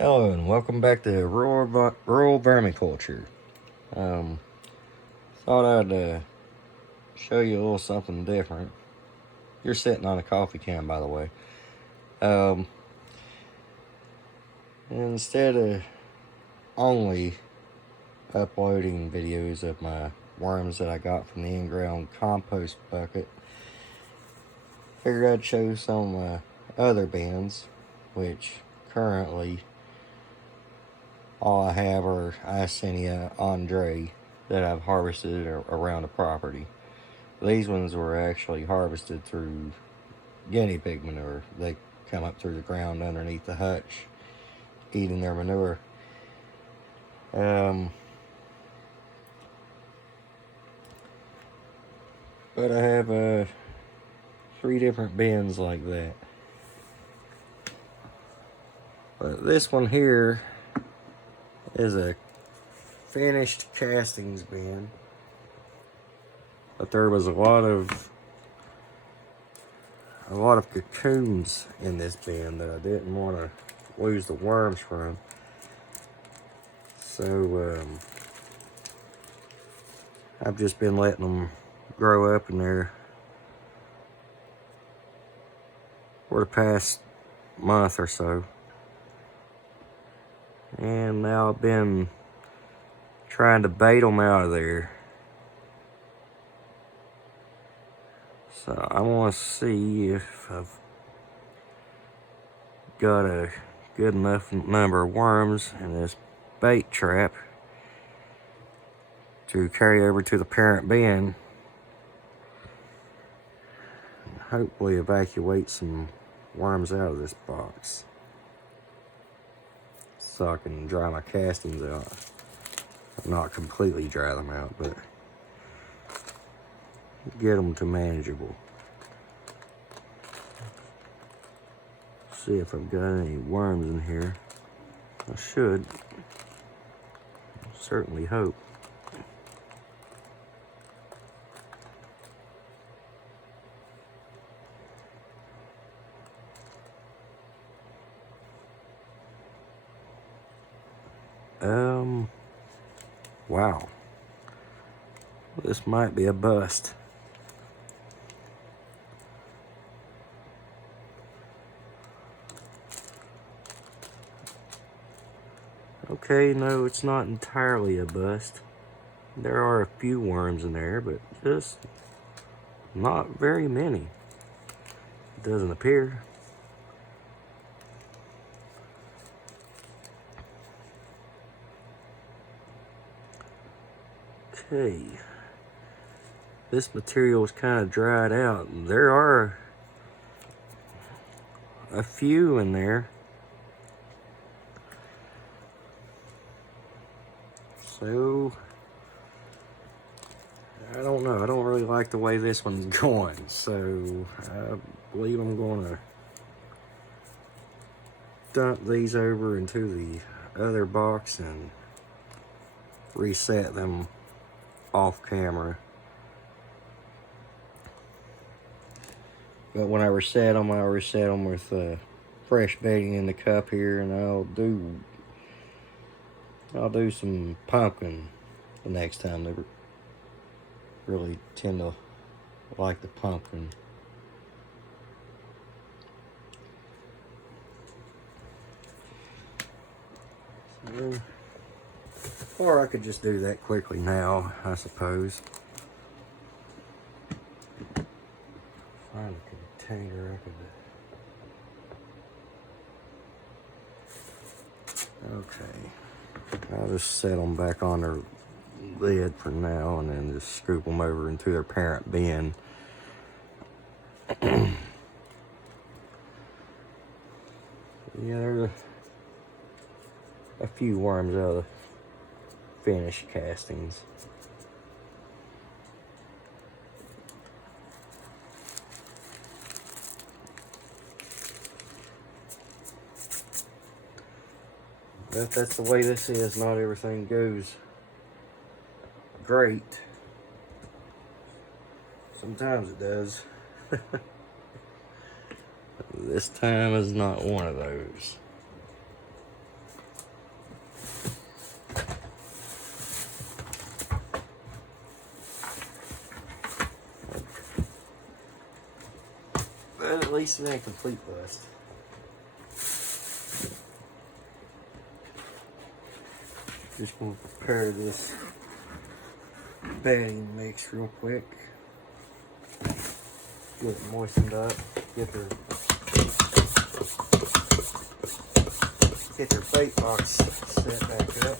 Hello and welcome back to rural vermiculture. Um, Thought I'd show you a little something different. You're sitting on a coffee can, by the way. Um, Instead of only uploading videos of my worms that I got from the in-ground compost bucket, figured I'd show some other bins, which currently all I have are Eisinia Andrei that I've harvested around the property. These ones were actually harvested through guinea pig manure. They come up through the ground underneath the hutch, eating their manure. But I have 3 different bins like that. But this one here is a finished castings bin. But there was a lot of cocoons in this bin that I didn't want to lose the worms from. So I've just been letting them grow up in there for the past month or so. And now I've been trying to bait them out of there. So I want to see if I've got a good enough number of worms in this bait trap to carry over to the parent bin and hopefully evacuate some worms out of this box so I can dry my castings out. Not completely dry them out, but get them to manageable. See if I've got any worms in here. I should. Certainly hope. Wow. This might be a bust. Okay, no, it's not entirely a bust. There are a few worms in there, but just not very many. It doesn't appear. Okay. This material is kind of dried out. There are a few in there. So, I don't know. I don't really like the way this one's going. So, I believe I'm going to dump these over into the other box and reset them off camera. But when I reset them with fresh bedding in the cup here, and I'll do some pumpkin the next time. They really tend to like the pumpkin. So, or I could just do that quickly now, I suppose. Find a container I could. Okay, I'll just set them back on their lid for now and then just scoop them over into their parent bin. Yeah, there's a few worms out of the finished castings. But that's the way this is. Not everything goes great. Sometimes it does. This time is not one of those. at least it ain't complete bust. Just gonna prepare this bedding mix real quick. Get it moistened up. Get their bait box set back up.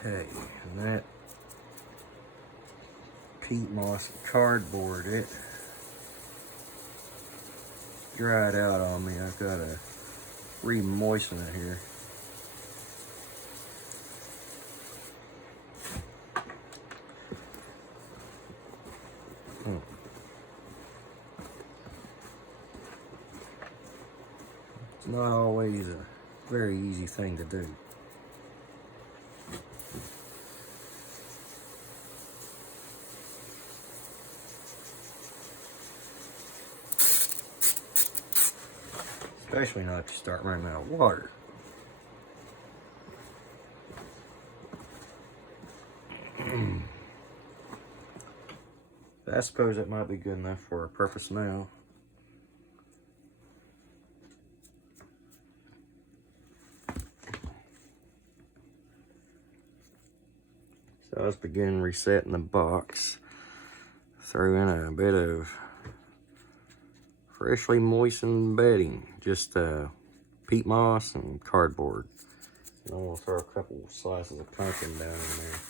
Okay, and that peat moss cardboard, it dried out on me. I've got to re-moisten it here. It's not always a very easy thing to do. Especially not to start running out of water. I suppose that might be good enough for our purpose now. So let's begin resetting the box. Throw in a bit of freshly moistened bedding, just peat moss and cardboard. And I'm gonna throw a couple slices of pumpkin down in there.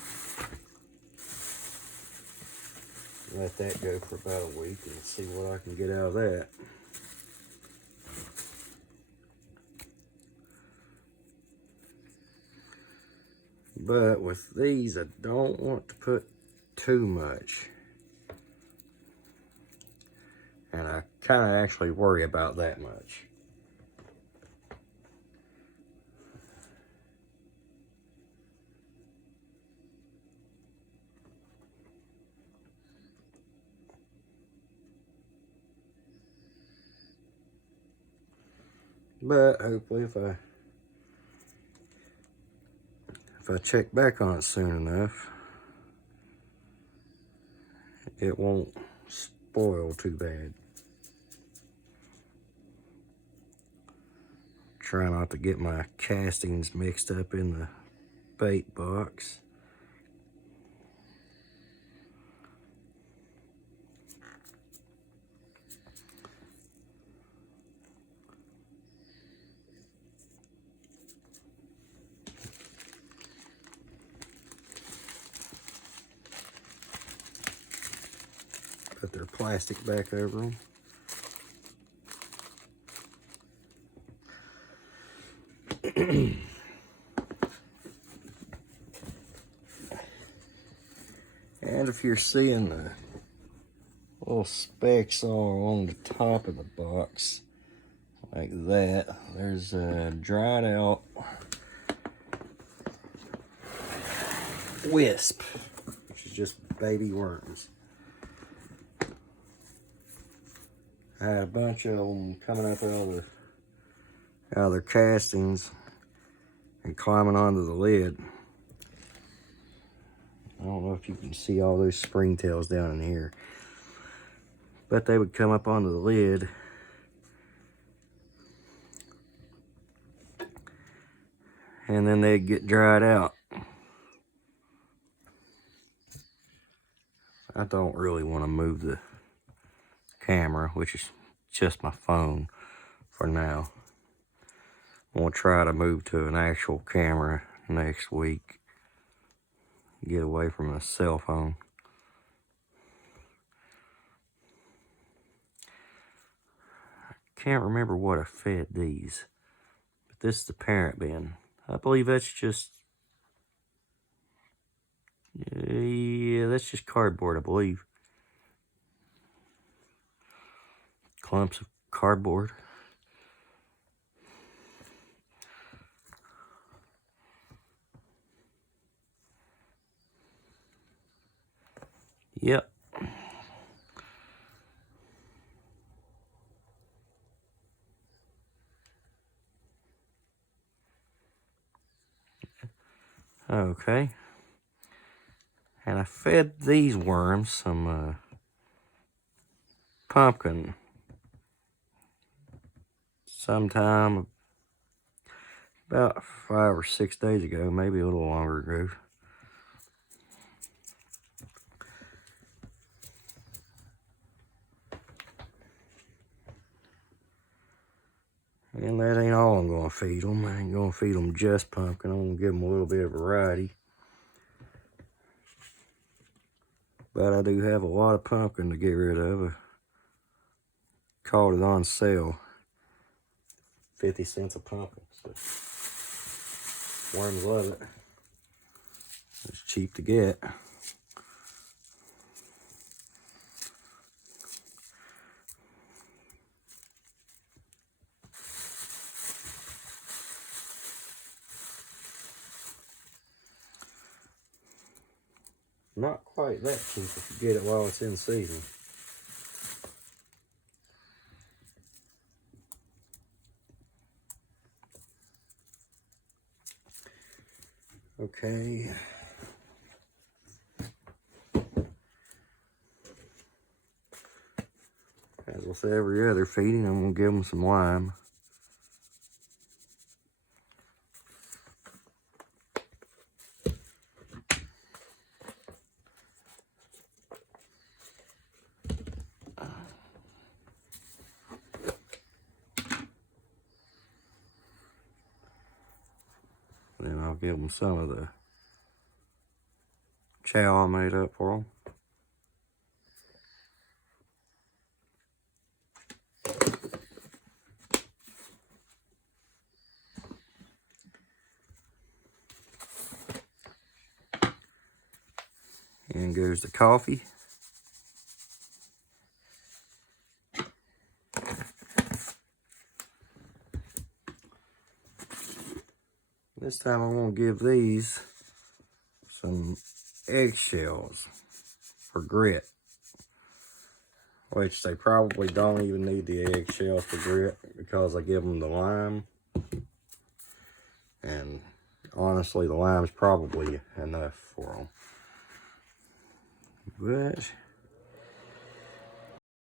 Let that go for about a week and see what I can get out of that. But with these, I don't want to put too much. And I kind of actually worry about that much. But hopefully if I check back on it soon enough, it won't spoil too bad. Try not to get my castings mixed up in the bait box. Put their plastic back over them. And if you're seeing the little specks all on the top of the box, like that, there's a dried out wisp, which is just baby worms. I had a bunch of them coming up out of their castings and climbing onto the lid. I don't know if you can see all those springtails down in here, but they would come up onto the lid and then they'd get dried out. I don't really want to move the camera, which is just my phone for now. I'm gonna try to move to an actual camera next week. Get away from a cell phone. Can't remember what I fed these, but this is the parent bin. I believe that's just, yeah, that's just cardboard, I believe. Clumps of cardboard. Yep. Okay. And I fed these worms some pumpkin sometime about 5 or 6 days ago, maybe a little longer ago. And that ain't all I'm going to feed them. I ain't going to feed them just pumpkin. I'm going to give them a little bit of variety. But I do have a lot of pumpkin to get rid of. I caught it on sale. 50 cents a pumpkin. So worms love it. It's cheap to get. Not quite that cheap if you get it while it's in season. Okay. As with every other feeding, I'm going to give them some lime. Then I'll give them some of the chow I made up for them. And goes the coffee. This time I'm going to give these some eggshells for grit, which they probably don't even need the eggshells for grit because I give them the lime. And honestly, the lime's probably enough for them. But